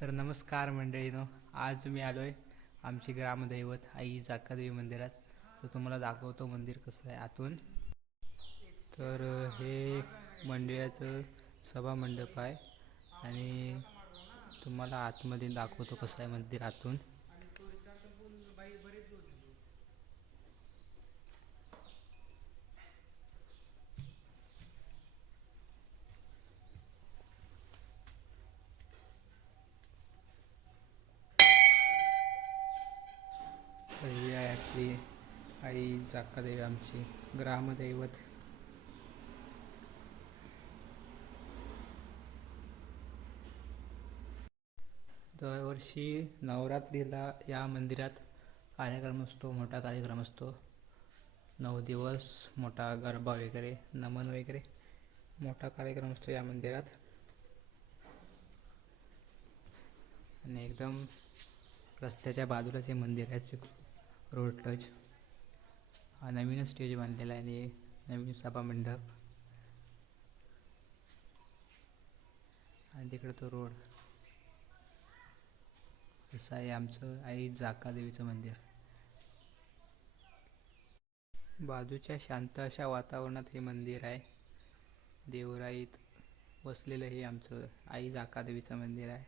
तर नमस्कार मंडळीनो, आज मी आलो आहे आमची ग्रामदैवत आई जाकादेवी मंदिरात. तर तुम्हाला दाखवतो मंदिर कसं आहे आतून. तर हे मंदिराचं सभा मंडप आहे आणि तुम्हाला आतमध्ये दाखवतो कसं आहे मंदिर आतून. तर ही आहे आपली आई जाकादेवी, आमची ग्रामदैवत. दरवर्षी नवरात्रीला या मंदिरात कार्यक्रम असतो, मोठा कार्यक्रम असतो. 9 दिवस मोठा गरबा वगैरे, नमन वगैरे मोठा कार्यक्रम असतो या मंदिरात. आणि एकदम रस्त्याच्या बाजूलाच हे मंदिर आहे, रोड टच. हा नवीनच स्टेज बांधलेला आहे आणि नवीन सभा मंडप, आणि तिकडे तो रोड. असं आहे आमचं आई जाकादेवीचं मंदिर. बाजूच्या शांत अशा वातावरणात हे मंदिर आहे. देवराईत वसलेलं हे आमचं आई जाकादेवीचं मंदिर आहे.